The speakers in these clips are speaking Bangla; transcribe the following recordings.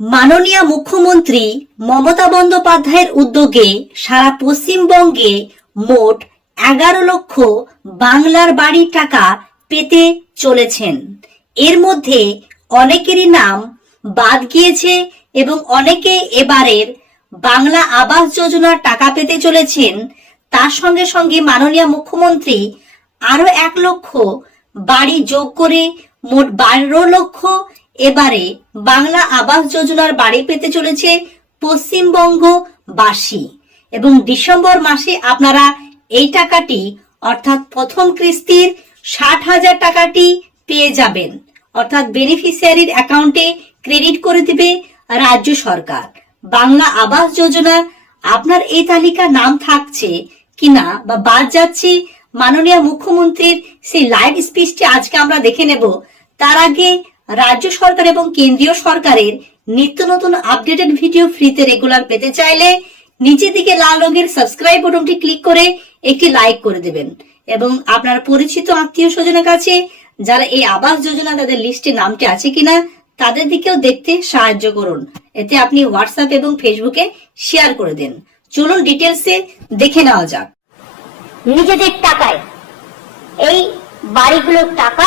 মাননীয় মুখ্যমন্ত্রী মমতা বন্দ্যোপাধ্যায়ের উদ্যোগে সারা পশ্চিমবঙ্গে মোট এগারো লক্ষ বাংলার বাড়ির টাকা পেতে চলেছেন। এর মধ্যে অনেকেরই নাম বাদ গিয়েছে এবং অনেকে এবারের বাংলা আবাস যোজনার টাকা পেতে চলেছেন। তার সঙ্গে সঙ্গে মাননীয় মুখ্যমন্ত্রী আরও এক লক্ষ বাড়ি যোগ করে মোট বারো লক্ষ এবারে বাংলা আবাস যোজনার বাড়ি পেতে চলেছে পশ্চিমবঙ্গবাসী এবং ডিসেম্বর মাসে আপনারা এই টাকাটি, অর্থাৎ প্রথম কিস্তির ষাট হাজার টাকাটি পেয়ে যাবেন। অর্থাৎ বেনিফিশিয়ারির অ্যাকাউন্টে ক্রেডিট করে দিবে রাজ্য সরকার। বাংলা আবাস যোজনা, আপনার এই তালিকা নাম থাকছে কিনা বা বাদ যাচ্ছে মাননীয় মুখ্যমন্ত্রীর সেই লাইভ স্পিচটি আজকে আমরা দেখে নেব। তার আগে রাজ্য সরকার এবং কেন্দ্রীয় সরকারের নিত্য নতুন আপডেটেড ভিডিও ফ্রিতে রেগুলার পেতে চাইলে নিচে দিকে লাল রঙের সাবস্ক্রাইব বাটনটি ক্লিক করে একটি লাইক করে দেবেন। এবং আপনার পরিচিত আত্মীয় স্বজনের কাছে যারা এই আবাস যোজনা তাদের লিস্টে নামটি আছে কিনা তাদের দিকেও দেখতে সাহায্য করুন। এতে আপনি হোয়াটসঅ্যাপ এবং ফেসবুকে শেয়ার করে দেন। চলুন ডিটেলসে দেখে নেওয়া যাক। নিজেদের টাকায়। এই বাড়িগুলোর টাকা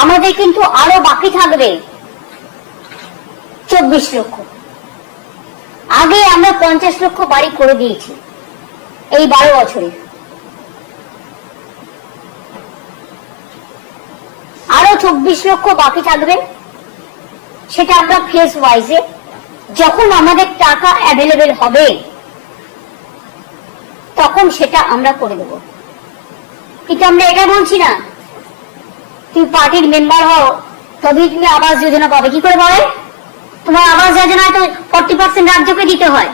আমাদের কিন্তু আরও বাকি থাকবে চব্বিশ লক্ষ। আগে আমরা পঞ্চাশ লক্ষ বাড়ি করে দিয়েছি এই বারো বছরে। আরও চব্বিশ লক্ষ বাকি থাকবে, সেটা আমরা ফেস ওয়াইজে যখন আমাদের টাকা অ্যাভেলেবেল হবে, তখন সেটা আমরা করে দেব। কিন্তু আমরা এটা বলছি না তুমি পার্টির মেম্বার হও, তবেই তুমি আবাস যোজনা পাবে। কি করে পাবে তোমার আবাস যোজনা তো ফর্টি পার্সেন্ট রাজ্যকে দিতে হয়।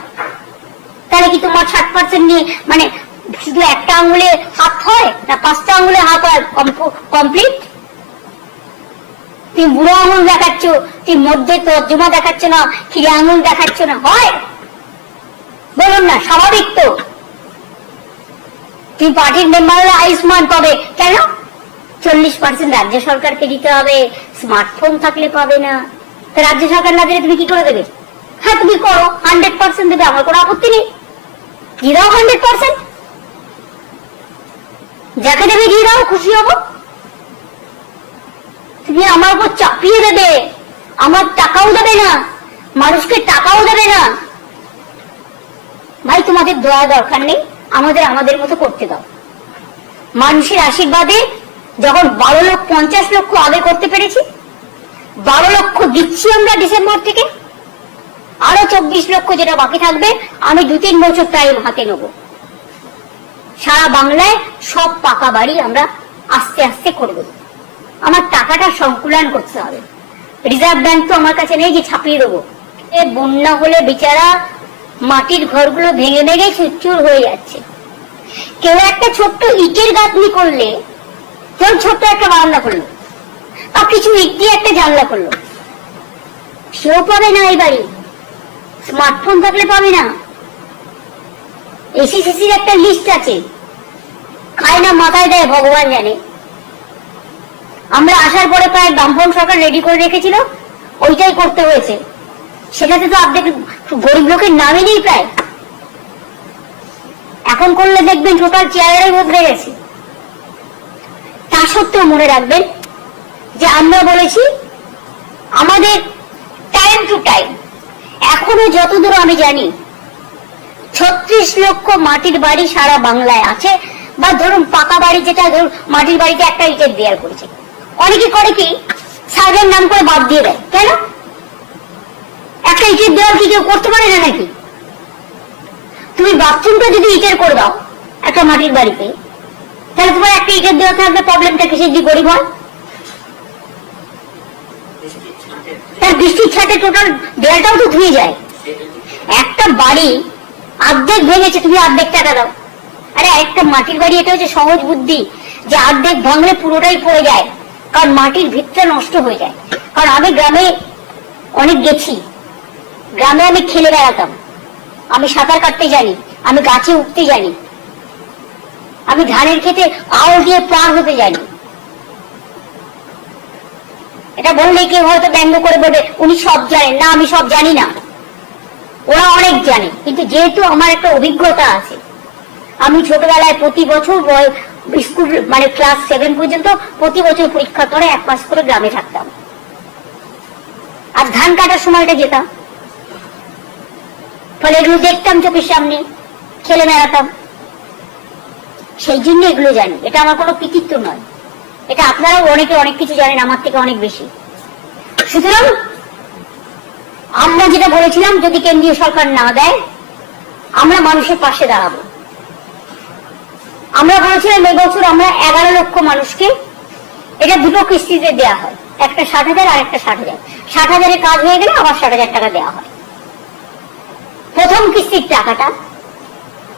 তাহলে কি তোমার ষাট পার্সেন্ট নিয়ে মানে শুধু একটা আঙ্গুলে হাত হয় না পাঁচটা আঙ্গুলে হাত হয় কমপ্লিট তুমি বুড়ো আঙুল দেখাচ্ছ, তুমি মধ্যে তর্জমা দেখাচ্ছ না খিরে আঙুল দেখাচ্ছ না, হয়? বলুন না, স্বাভাবিক তো। তুমি পার্টির মেম্বার হলে আয়ুষ্মান পাবে, কেন? চল্লিশ পার্সেন্ট রাজ্য সরকারকে দিতে হবে। স্মার্টফোন থাকলে পাবে না। তো রাজ্য সরকার না দিলে তুমি কি করে দেবে? হ্যাঁ তুমি করো। হান্ড্রেড পার্সেন্ট দেবে, আমার কোনো আপত্তি নেই। দিয়ে দাও হান্ড্রেড পার্সেন্ট যাকে দেবে দিয়ে দাও, খুশি হব। তুমি আমার উপর চাপিয়ে দেবে। আমার টাকাও দেবে না। মানুষকে টাকাও দেবে না। ভাই, তোমাদের দয়া দরকার নেই। আমাদের আমাদের মতো করতে দাও। মানুষের আশীর্বাদে যখন বারো লক্ষ, পঞ্চাশ লক্ষ আগে করতে পেরেছি, বারো লক্ষ দিচ্ছি আমরা ডিসেম্বর থেকে, আরও চব্বিশ লক্ষ যেটা বাকি থাকবে, আমি দু তিন বছর টাইম হাতে নেব। সারা বাংলায় সব পাকা বাড়ি আমরা আস্তে আস্তে করে দেবো আমার টাকাটা সংকুলন করতে হবে। রিজার্ভ ব্যাংক তো আমার কাছে নেই যে ছাপিয়ে দেবো। বন্যা হলে বেচারা মাটির ঘরগুলো ভেঙে ভেঙে চুরচুর হয়ে যাচ্ছে। কেউ একটা ছোট্ট ইটের গাঁথনি করলে কেউ ছোট্ট একটা বারান্দা করল। বা কিছু ইট দিয়ে একটা জানলা করল। সেও পাবে না এই বাড়ি। স্মার্টফোন থাকলে পাবে না। এসি সিসির একটা লিস্ট আছে। খায় না মাথায় দেয়, ভগবান জানে। আমরা আসার পরে প্রায় বামফ্রন্ট সরকার রেডি করে রেখেছিল। ওইটাই করতে হয়েছে। সেটাতে তো আপনি গরিব লোকের নামই নেই প্রায়। এখন করলে দেখবেন টোটাল চেয়ারের বদলে গেছে। তা সত্ত্বেও মনে রাখবেন যে আমরা বলেছি আমাদের টাইম টু টাইম এখনও যতদূর আমি জানি, ছত্রিশ লক্ষ মাটির বাড়ি সারা বাংলায় আছে, বা ধরুন পাকা বাড়ি যেটা ধরুন, মাটির বাড়িতে একটা ইটের দেয়াল করেছে। অনেকে করে কি সার্ভের নাম করে বাদ দিয়ে দেয়। কেন? একটা ইটের দেওয়াল কি কেউ করতে পারে না নাকি? তুমি বাথরুমটা যদি ইটের করে দাও, একটা মাটির বাড়িতে তাহলে তোমার একটা ইটের দেওয়া থাকবে প্রবলেমটা কিসের যে গরিব হয়? তার বৃষ্টির ছাটে টোটাল দেয়ালটাও তো ধুয়ে যায়। একটা বাড়ি অর্ধেক ভেঙেছে, তুমি অর্ধেক টাকা দাও। আরে একটা মাটির বাড়ি, এটা হচ্ছে সহজ বুদ্ধি যে অর্ধেক ভাঙলে পুরোটাই পড়ে যায়, কারণ মাটির ভিতটা নষ্ট হয়ে যায়। কারণ আমি গ্রামে অনেক গেছি, গ্রামে আমি খেলে বেড়াতাম। আমি সাঁতার কাটতে জানি, আমি গাছে উঠতে জানি। আমি ধানের খেতে আউল দিয়ে পার হতে জানি। এটা বললে কেউ হয়তো ব্যঙ্গ করে বলবে, উনি সব জানেন। না, আমি সব জানি না। ওরা অনেক জানে, কিন্তু যেহেতু আমার একটা অভিজ্ঞতা আছে, আমি ছোটবেলায় প্রতি বছর স্কুল মানে ক্লাস সেভেন পর্যন্ত প্রতি বছর পরীক্ষা করে এক মাস করে গ্রামে থাকতাম। আর ধান কাটার সময়টা যেতাম। ফলে এগুলো দেখতাম চোখের সামনে, খেলে বেড়াতাম। সেই জন্য এগুলো জানি। এটা আমার কোনো কৃতিত্ব নয়। এটা আপনারাও অনেকে অনেক কিছু জানেন, আমার থেকে অনেক বেশি। সুতরাং আমরা যেটা বলেছিলাম, যদি কেন্দ্রীয় সরকার না দেয়, আমরা মানুষের পাশে দাঁড়াবো। আমরা বলেছিলাম, এবছর আমরা এগারো লক্ষ মানুষকে এটা দুটো কিস্তিতে দেওয়া হয়। একটা ষাট হাজার, আর একটা ষাট হাজার। ষাট হাজারের কাজ হয়ে গেলে আবার ষাট হাজার টাকা দেওয়া হয়। প্রথম কিস্তির টাকাটা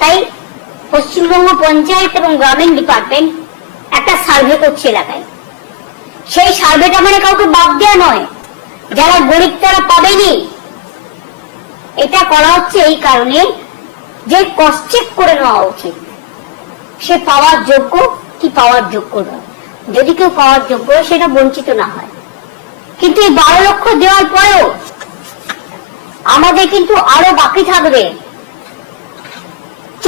তাই পশ্চিমবঙ্গ পঞ্চায়েত এবং গ্রামীণ ডিপার্টমেন্ট একটা সার্ভে করছে এলাকায়। সেই সার্ভেটা মানে কাউকে বাদ দেওয়া নয়। যারা গরিব তারা পাবেনি এটা করা হচ্ছে এই কারণে যে কস্ট করে নেওয়া উচিত। সে পাওয়ার যোগ্য কি পাওয়ার যোগ্য নয়। যদি কেউ পাওয়ার যোগ্য, সেটা বঞ্চিত না হয়। কিন্তু এই বারো লক্ষ দেওয়ার পরেও আমাদের কিন্তু আরও বাকি থাকবে।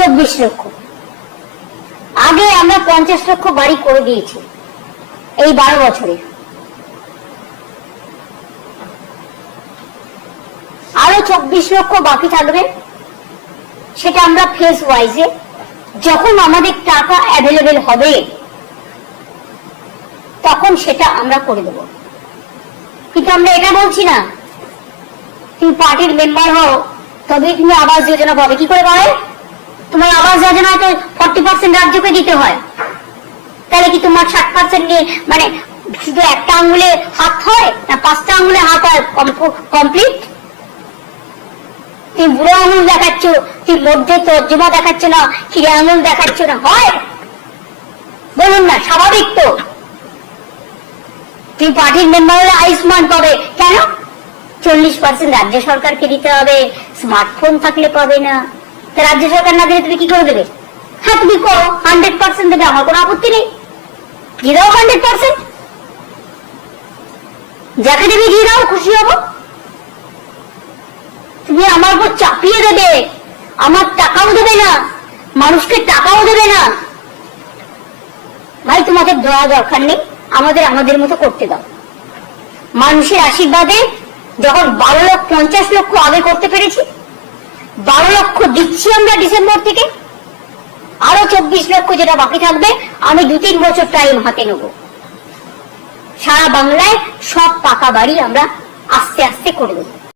চব্বিশ লক্ষ। আগে আমরা পঞ্চাশ লক্ষ বাড়ি করে দিয়েছি, এই বারো বছরে। আরও চব্বিশ লক্ষ বাকি থাকবে, সেটা আমরা ফেস ওয়াইজে যখন আমাদের টাকা অ্যাভেলেবেল হবে, তখন সেটা আমরা করে দেব। কিন্তু আমরা এটা বলছি না, তুমি পার্টির মেম্বার হও তবে তুমি আবাস যোজনা পাবে। কি করে পাবে? তোমার আবাস যোজনা তো ফর্টি পার্সেন্ট রাজ্যকে দিতে হয়। তাহলে কি তোমার ষাট পার্সেন্ট নিয়ে মানে শুধু একটা আঙ্গুলে হাত হয় না পাঁচটা আঙ্গুলে হাত হয় কমপ্লিট তুমি বুড়ো আঙুল দেখাচ্ছ তুমি মধ্যে তর্জমা দেখাচ্ছ না কিরে আঙুল দেখাচ্ছ না, হয়? বলুন না, স্বাভাবিক তো। তুমি পার্টির মেম্বার হলে আয়ুষ্মান পাবে, কেন? চল্লিশ পার্সেন্ট রাজ্য সরকারকে দিতে হবে স্মার্টফোন থাকলে পাবে না। রাজ্য সরকার না দিলে তুমি কি করে দেবে? হ্যাঁ তুমি করো। হান্ড্রেড পার্সেন্ট দেবে, আমার কোনো আপত্তি নেই। দিয়ে দাও হান্ড্রেড পার্সেন্ট যাকে দেবে দিয়ে দাও, খুশি হব। তুমি আমার উপর চাপিয়ে দেবে। আমার টাকাও দেবে না। মানুষকে টাকাও দেবে না। ভাই, তোমাদের দেওয়া দরকার নেই। আমাদের আমাদের মতো করতে দাও। মানুষের আশীর্বাদে যখন বারো লক্ষ, পঞ্চাশ লক্ষ আগে করতে পেরেছি বারো লক্ষ দিচ্ছি আমরা ডিসেম্বর থেকে। আরও চব্বিশ লক্ষ যেটা বাকি থাকবে, আমি দু তিন বছর টাইম হাতে নেব। সারা বাংলায় সব পাকা বাড়ি আমরা আস্তে আস্তে করে দেবো।